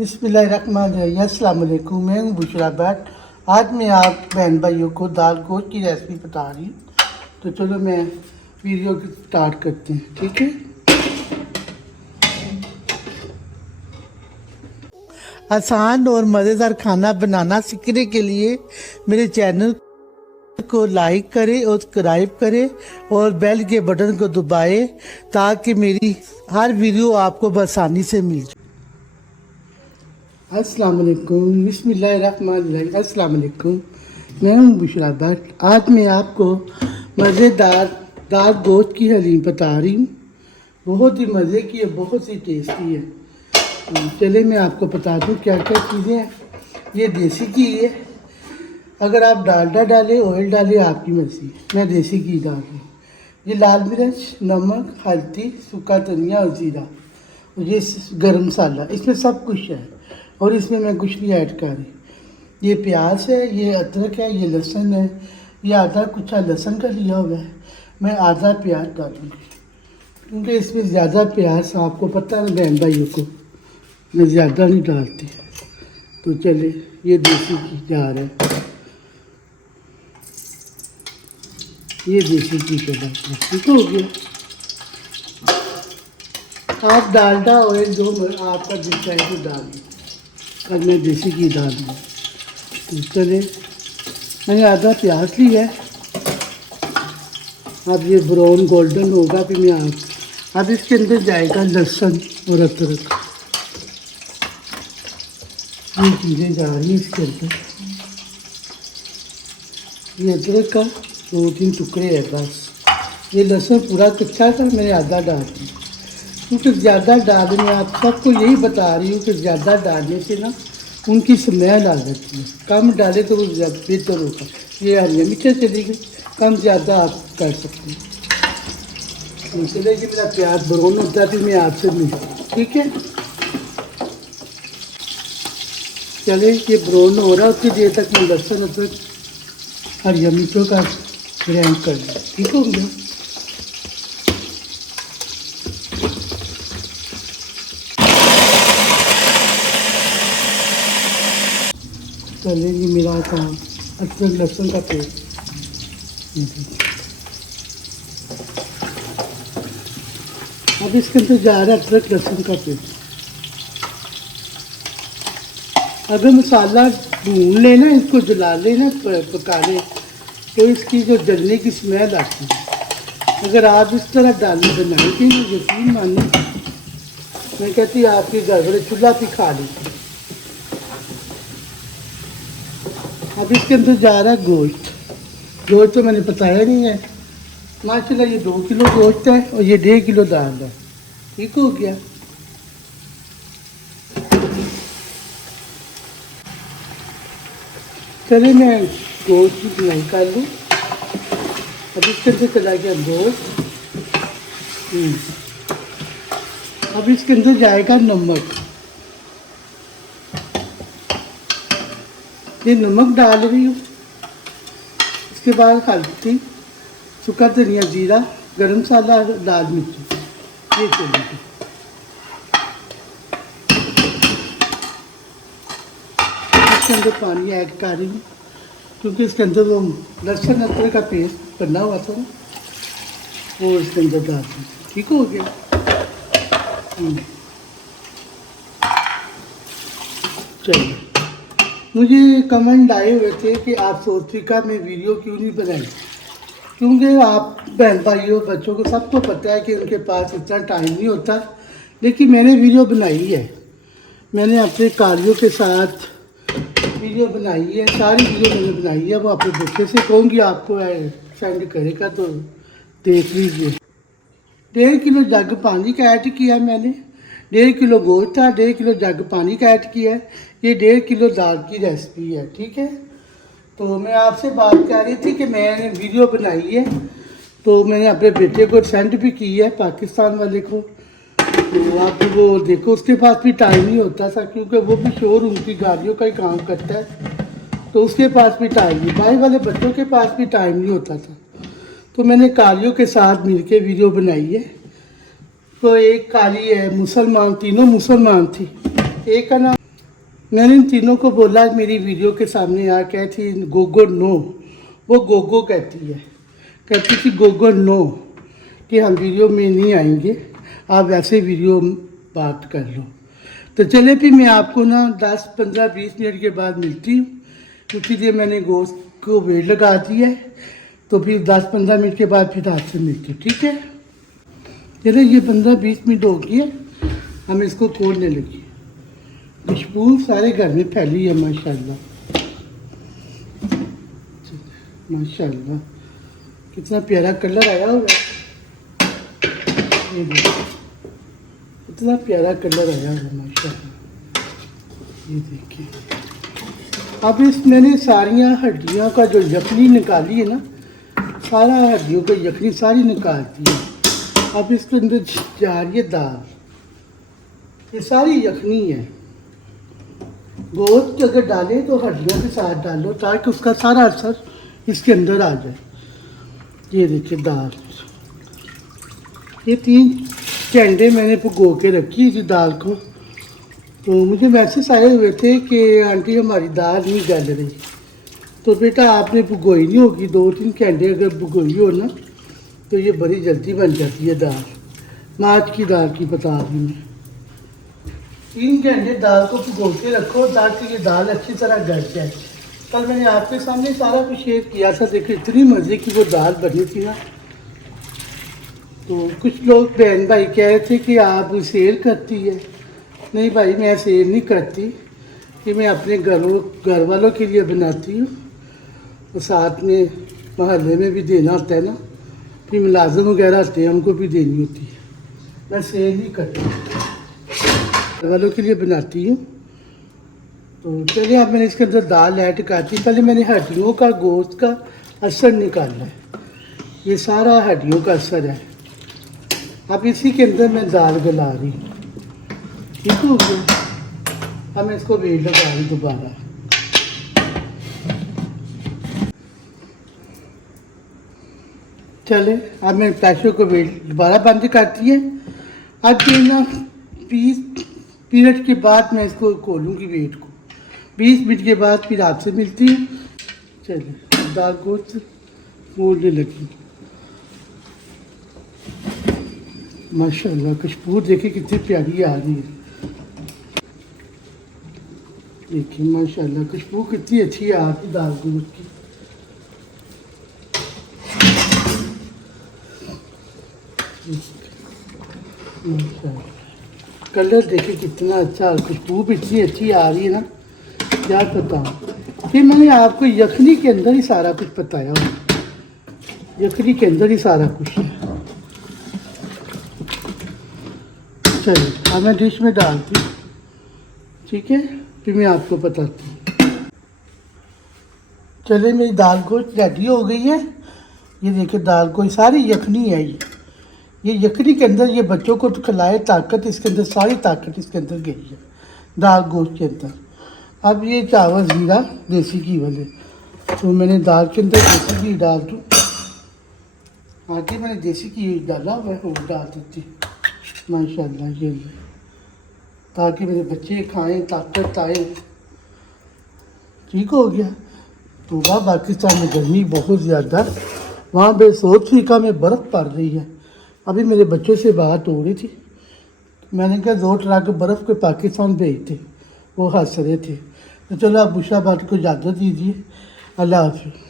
बिस्मिल्लाहिर्रहमानिर्रहीम। अस्सलाम वालेकुम। मैं हूँ बुशरा भट्ट। आज मैं आप बहन भाइयों को दाल गोश्त की रेसिपी बता रही हूँ। तो चलो मैं वीडियो की स्टार्ट करते हैं, ठीक है। आसान और मज़ेदार खाना बनाना सीखने के लिए मेरे चैनल को लाइक करें और सब्सक्राइब करें और बेल के बटन को दबाएं ताकि मेरी हर वीडियो आपको आसानी से मिल जाए। अस्सलाम वालेकुम, बिस्मिल्लाहिर्रहमानिर्रहीम। अस्सलाम वालेकुम। मैं हूँ बुशरा भट्ट। आज मैं आपको मज़ेदार दाल गोश्त की हलीम बता रही हूँ। बहुत ही मज़े की है, बहुत ही टेस्टी है। चले मैं आपको बता दूँ क्या क्या चीज़ें हैं। ये देसी घी है। अगर आप डालडा डालें, ऑयल डालें, आपकी मर्ज़ी। मैं देसी घी डाल रही हूँ। ये लाल मिर्च, नमक, हल्दी, सूखा धनिया और ज़ीरा, ये गरम मसाला, इसमें सब कुछ है। और इसमें मैं कुछ नहीं ऐड कर रही। ये प्याज है, ये अदरक है, ये लहसुन है, ये आधा कुछ लहसुन का लिया हुआ है। मैं आधा प्याज डालूँगी क्योंकि इसमें ज़्यादा प्याज आपको पता है बहन भाइयों को, मैं ज़्यादा नहीं डालती। तो चले ये देसी घी जा रहा है, ये देसी घी का डालते हैं, ठीक हो गया। आप डालडा ऑयल जो आपका दिल चाहे तो डालिए। कल मैं देसी घी डाल दूँ। तो चले मैंने आधा प्याज लिया है। अब ये ब्राउन गोल्डन होगा फिर मैं अब इसके अंदर जाएगा लहसुन और अदरक। ये चीज़ें जा रही हैं इसके अंदर। ये अदरक का 2-3 टुकड़े है बस। ये लहसुन पूरा कच्चा था, मैंने आधा डाल दिया क्योंकि ज़्यादा डालने में आप सबको यही बता रही हूँ कि ज़्यादा डालने से ना उनकी स्मेल आ जाती है। कम डाले तो वो बेहतर होगा। ये हरी मिर्च चली गई, कम ज़्यादा आप कर सकते हैं। इसलिए कि मेरा प्याज ब्राउन होता है फिर मैं आपसे मिलूँ, ठीक है। चले ये ब्राउन हो रहा है, उतनी देर तक मैं लहसुन अदरक हरी मिर्चों का ग्राइंड कर दूँ, ठीक हो गया। चलेंगे मेरा काम अदरक लहसुन का पेस्ट। अब इसके अंदर जा रहा है अदरक लहसुन का पेस्ट। अगर मसाला भून लेना, इसको जला लेना, पका ले, तो इसकी जो जलने की स्मेल आती है। अगर आप इस तरह डालने बनाएंगे ना, यकीन मानिए मैं कहती आपकी गड़बड़ चूल्हा भी खा लेती। अब इसके अंदर जा रहा है गोश्त। गोश्त तो मैंने बताया नहीं है। माशाल्लाह ये 2 किलो गोश्त है और ये 1.5 किलो दाल है, ठीक हो गया। चलिए मैं गोश्त की बुनाई कर लूँ। अब इसके अंदर चला गया गोश्त। अब इसके अंदर जाएगा नमक। ये नमक डाल रही हूँ। इसके बाद हल्दी, सूखा धनिया, जीरा, गरम मसाला, लाल मिर्च, ये चलेगी। इसके अंदर पानी ऐड कर रही हूँ क्योंकि इसके अंदर वो लहसुन अदरक का पेस्ट बना हुआ था वो इसके अंदर डाल दूँ, ठीक हो गया। चलिए मुझे कमेंट आए हुए थे कि आप साउथ अफ्रीका में वीडियो क्यों नहीं बनाई, क्योंकि आप बहन भाइयों बच्चों को सबको पता है कि उनके पास इतना टाइम नहीं होता। लेकिन मैंने वीडियो बनाई है, मैंने अपने कार्यों के साथ वीडियो बनाई है, सारी वीडियो मैंने बनाई है। वो अपने बच्चे से कहूँगी आपको सेंड करेगा तो देख लीजिए। 1.5 किलो जग पानी का ऐड किया मैंने। 1.5 किलो गोश्त था, 1.5 किलो जग पानी का ऐड किया है। ये 1.5 किलो दाल की रेसिपी है, ठीक है। तो मैं आपसे बात कर रही थी कि मैंने वीडियो बनाई है, तो मैंने अपने बेटे को सेंड भी की है, पाकिस्तान वाले को। तो आप वो देखो, उसके पास भी टाइम नहीं होता था क्योंकि वो भी शोरूम की गाड़ियों का ही काम करता है, तो उसके पास भी टाइम नहीं, भाई वाले बच्चों के पास भी टाइम नहीं होता था। तो मैंने कारियों के साथ मिलके वीडियो बनाई है। तो एक कारी है मुसलमान, तीनों मुसलमान थी। एक का नाम मैंने इन तीनों को बोला मेरी वीडियो के सामने आ कहती गोगो नो, वो गोगो कहती थी गोगो नो कि हम वीडियो में नहीं आएंगे, आप वैसे वीडियो बात कर लो। तो चले फिर मैं आपको ना 10, 15, 20 मिनट के बाद मिलती हूँ, इसीलिए मैंने गोश्त को वेट लगा दिया है। तो फिर 10-15 मिनट के बाद फिर आपसे मिलती हूँ, ठीक है। चले ये 15-20 मिनट हो गई है, हम इसको खोलने लगे। खुशबू सारे घर में फैली है माशाल्लाह, माशाल्लाह कितना प्यारा कलर आया हुआ है, ये देखिए कितना प्यारा कलर आया हुआ है माशाल्लाह, ये देखिए। अब इस मैंने सारियाँ हड्डियों का जो यखनी निकाली है ना, सारा हड्डियों का यखनी सारी निकाल दी है। अब इसके अंदर जा रही है दाल, ये सारी यखनी है। गोश्त अगर डालें तो हड्डियों के साथ डालो ताकि उसका सारा असर इसके अंदर आ जाए। ये देखिए दाल, ये 3 घंटे मैंने भिगो के रखी थी दाल को। तो मुझे मैसेज आए हुए थे कि आंटी हमारी दाल नहीं गल रही। तो बेटा आपने भिगोई नहीं होगी, 2-3 घंटे अगर भिगोई हो ना तो ये बड़ी जल्दी बन जाती है दाल। माच की दाल की बता रही मैं। 3 घंटे दाल को भिगो के रखो ताकि ये दाल अच्छी तरह गल जाए। कल मैंने आपके सामने सारा कुछ शेयर किया था, देखो इतनी मज़े की वो दाल बनी थी ना। तो कुछ लोग बहन भाई कह रहे थे कि आप सेल करती है। नहीं भाई, मैं सेल नहीं करती, कि मैं अपने घर वालों के लिए बनाती हूँ, तो साथ में महल्ले में भी देना होता है ना, फिर मुलाजिम वगैरह आते हैं उनको भी देनी होती है। मैं सेल नहीं करती, घर वालों के लिए बनाती हूँ। तो चलिए अब मैंने इसके अंदर दाल ऐड कर दी। पहले मैंने हड्डियों का गोश्त का असर निकाला है, ये सारा हड्डियों का असर है। अब इसी के अंदर मैं दाल गला रही हूँ, ठीक हो गया। अब मैं इसको वेट लगा रही दोबारा। चले अब मैं प्रेशर को वेट दोबारा बंद करती है। अब ये ना 20 मिनट के बाद मैं इसको खोलूँगी वेट को। 20 मिनट के बाद फिर आपसे मिलती हूँ। चलिए दाल गोश्त मोड़ने लगी। माशाल्लाह खुशबू देखिए कितनी प्यारी आ रही है। देखिए माशाल्लाह खुशबू कितनी अच्छी आ रही दाल गोश्त की। कलर देखिए कितना अच्छा, खुशबू भी इतनी अच्छी आ रही है ना, क्या बताऊँ। फिर मैंने आपको यखनी के अंदर ही सारा कुछ बताया, यखनी के अंदर ही सारा कुछ है। चलिए अब मैं डिश में डालती हूँ, ठीक है, फिर मैं आपको बताती हूँ। चलिए मेरी दाल गोश्त रेडी हो गई है। ये देखिए दाल गोश्त सारी यखनी है, ये यखनी के अंदर ये बच्चों को तो खिलाए ताकत, इसके अंदर सारी ताकत इसके अंदर गई है दाल गोश्त के अंदर। अब ये चावल ज़ीरा देसी घी वाले, तो मैंने दाल के अंदर देसी घी डाल दूँ। आगे मैंने देसी घी डाला हुआ है, वो डाल देती माशाल्लाह ये, ताकि मेरे बच्चे खाएं ताकत आए। ठीक हो गया। तो वहाँ पाकिस्तान में गर्मी बहुत ज़्यादा, वहाँ पे साउथ अफ्रीका में बर्फ़ पड़ रही है। अभी मेरे बच्चों से बात हो रही थी, मैंने कहा 2 ट्रक बर्फ़ के पाकिस्तान भेजते, वो हंस रहे थे। तो चलो आप बुशाबाद को इजाज़त दीजिए। अल्लाह हाफ़िज़।